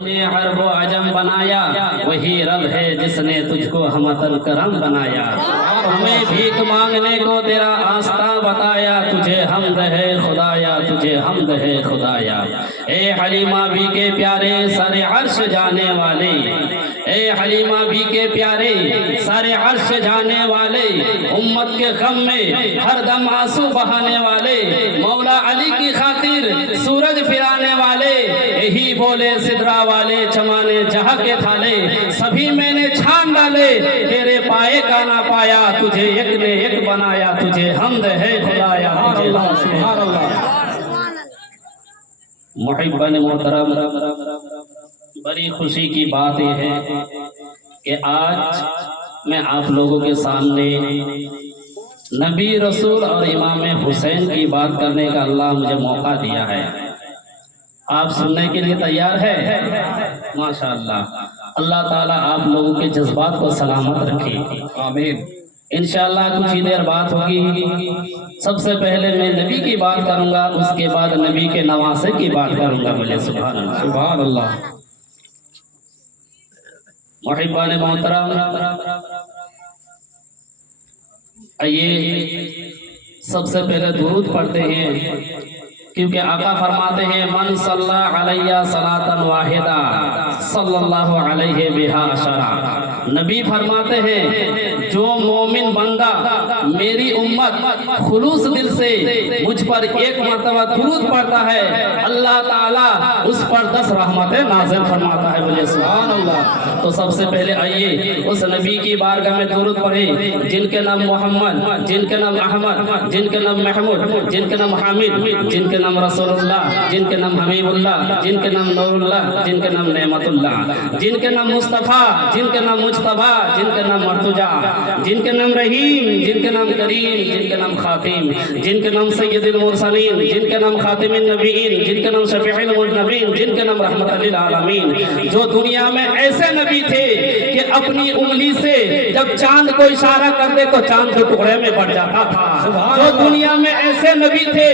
نے عرب و عجم بنایا، وہی رب ہے جس نے تجھ کو ہمتل کرم بنایا۔ ہمیں بھیک مانگنے کو تیرا آستہ بتایا، تجھے حمد ہے خدایا، تجھے حمد ہے خدایا۔ اے حلیمہ بھی کے پیارے سر عرش جانے والے، اے حلیمہ بھی کے پیارے سر عرش جانے والے، امت کے غم میں ہر دم آنسو بہانے والے، مولا علی کی خاطر سورج پھرانے والے، یہی بولے سدرا والے چمانے جہاں کے تھالے، سبھی میں نے چھان ڈالے تیرے پائے کا نہ پایا، تجھے ایک نے ایک بنایا، تجھے حمد ہے خدایا۔ سبحان اللہ۔ محبان محترم، بڑی خوشی کی بات یہ ہے کہ آج میں آپ لوگوں کے سامنے نبی رسول اور امام حسین کی بات کرنے کا اللہ مجھے موقع دیا ہے۔ آپ سننے کے لیے تیار ہے؟ ماشاءاللہ۔ اللہ تعالیٰ آپ لوگوں کے جذبات کو سلامت رکھے، آمین۔ انشاءاللہ کچھ ہی دیر بات ہوگی۔ سب سے پہلے میں نبی کی بات کروں گا، اس کے بعد نبی کے نواسے کی بات کروں گا۔ بولے سبحان اللہ، سبحان اللہ۔ محبان محترم، آئیے سب سے پہلے درود پڑھتے ہیں، کیونکہ آقا فرماتے ہیں من صلی علیہ صلاۃ واحدہ صلی اللہ علیہ بہا عشرہ۔ نبی فرماتے ہیں جو مومن بندہ میری امت خلوص دل سے مجھ پر ایک مرتبہ درود پڑھتا ہے، اللہ تعالیٰ اس پر 10 رحمتیں نازل فرماتا ہے۔ بولے سبحان اللہ۔ تو سب سے پہلے آئیے اس نبی کی بارگاہ میں درود پڑھیں جن کے نام محمد، جن کے نام احمد، جن کے نام محمود، جن کے نام حامد، جن کے نام رسول اللہ، جن کے نام حبیب اللہ، جن کے نام نور اللہ، جن کے نام نعمت اللہ، جن کے نام مصطفیٰ، جن کے نام مجتبیٰ، جن کے نام مرتجا، جن کے نام رحیم، جن کے نام کریم، جن کے نام خاتم، جن کے نام سید المرسلین، جن کے نام خاتم النبیین، جن کے نام شفیع المذنبین، جن کے نام رحمت للعالمین۔ جو دنیا میں ایسے نبی تھے کہ اپنی انگلی سے جب چاند کو اشارہ کر دے تو چاند کے ٹکڑے میں بڑھ جاتا تھا۔ جو دنیا میں ایسے نبی تھے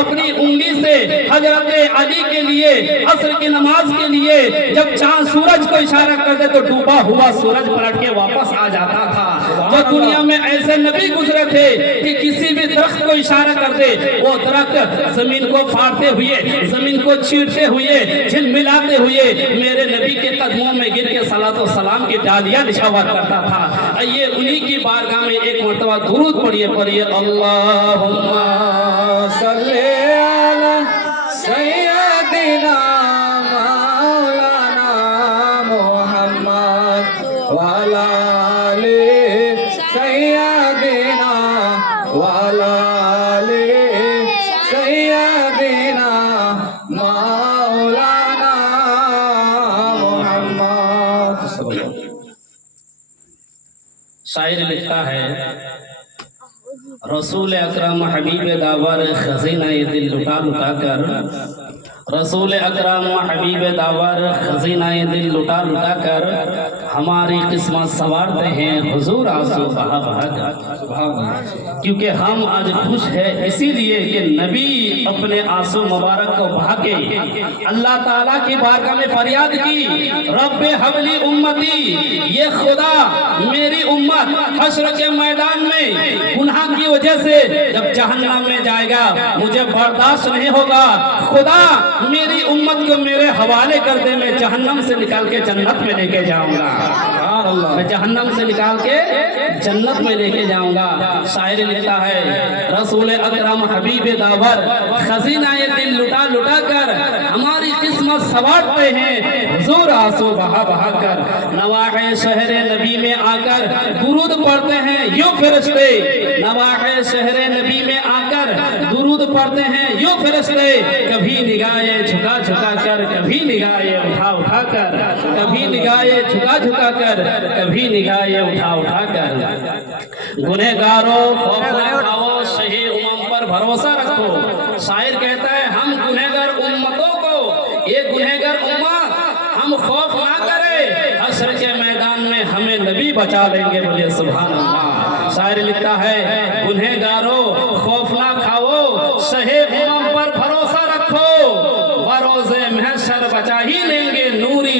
اپنی انگلی سے حضرت علی کے لیے عصر کی نماز کے لیے جب چاند سورج کو اشارہ کر دے تو ڈوبا ہوا سورج پلٹ کے واپس آ جاتا تھا۔ جو دنیا میں ایسے نبی گزرے تھے کہ کسی بھی درخت کو اشارہ کر دے وہ درخت زمین کو پھاڑتے ہوئے، زمین کو چیرتے ہوئے، جھلملاتے ہوئے میرے نبی کے قدموں میں گر کے صلاۃ و سلام کی ڈالیاں نشاور کرتا تھا۔ یہ انہی کی بارگاہ میں ایک مرتبہ درود پڑھیے اللہم صلی علی سیدنا مولانا محمد وعلی آل سیدنا وعلی آل سیدنا مولانا محمد۔ شاعر لکھتا ہے رسول اکرم حبیب داور خزینہ دل لٹا لٹا کر، رسول اکرم حبیب داور خزینہ دل لٹا لٹا کر ہماری قسمت سنوارتے ہیں حضور آنسو بہا بہا کر۔ کیونکہ ہم آج خوش ہیں اسی لیے کہ نبی اپنے آنسو مبارک کو بہا کے اللہ تعالیٰ کی بارگاہ میں فریاد کی رب حبلی امتی، یہ خدا میری امت حشر کے میدان میں گناہ کی وجہ سے جب جہنم میں جائے گا مجھے برداشت نہیں ہوگا، خدا میری امت کو میرے حوالے کر دے، میں جہنم سے نکال کے جنت میں لے کے جاؤں گا، میں جہنم سے نکال کے جنت میں لے کے جاؤں گا۔ شاعر لکھتا ہے رسول اکرم حبیب داور خزینہ دل لٹا لٹا کر ہماری قسمت سنوارتے ہیں حضور آنسو بہا بہا کر۔ نواحِ شہر نبی میں آ کر درود پڑھتے ہیں یوں فرشتے، نواحِ شہر نبی میں آ کر درود پڑھتے ہیں یوں فرشتے، کبھی نگاہیں جھکا جھکا کر، کبھی نگاہیں اٹھا اٹھا کر، کبھی نگاہیں جھکا جھکا کر، کبھی نگاہیں اٹھا اٹھا کر۔ گنہگاروں خوف نہ کھاؤ، صحیح امم پر بھروسہ رکھو۔ شاعر کہتا ہے ہم گنہگار امتوں کو، یہ گنہگار امت ہم خوف نہ کرے، حشر کے میدان میں ہمیں نبی بچا لیں گے۔ بولے سبحان اللہ۔ شاعر لکھتا ہے گنہگاروں خوف نہ کھاؤ، صحیح امم پر بھروسہ رکھو، بروز محشر بچا ہی لیں گے، نوری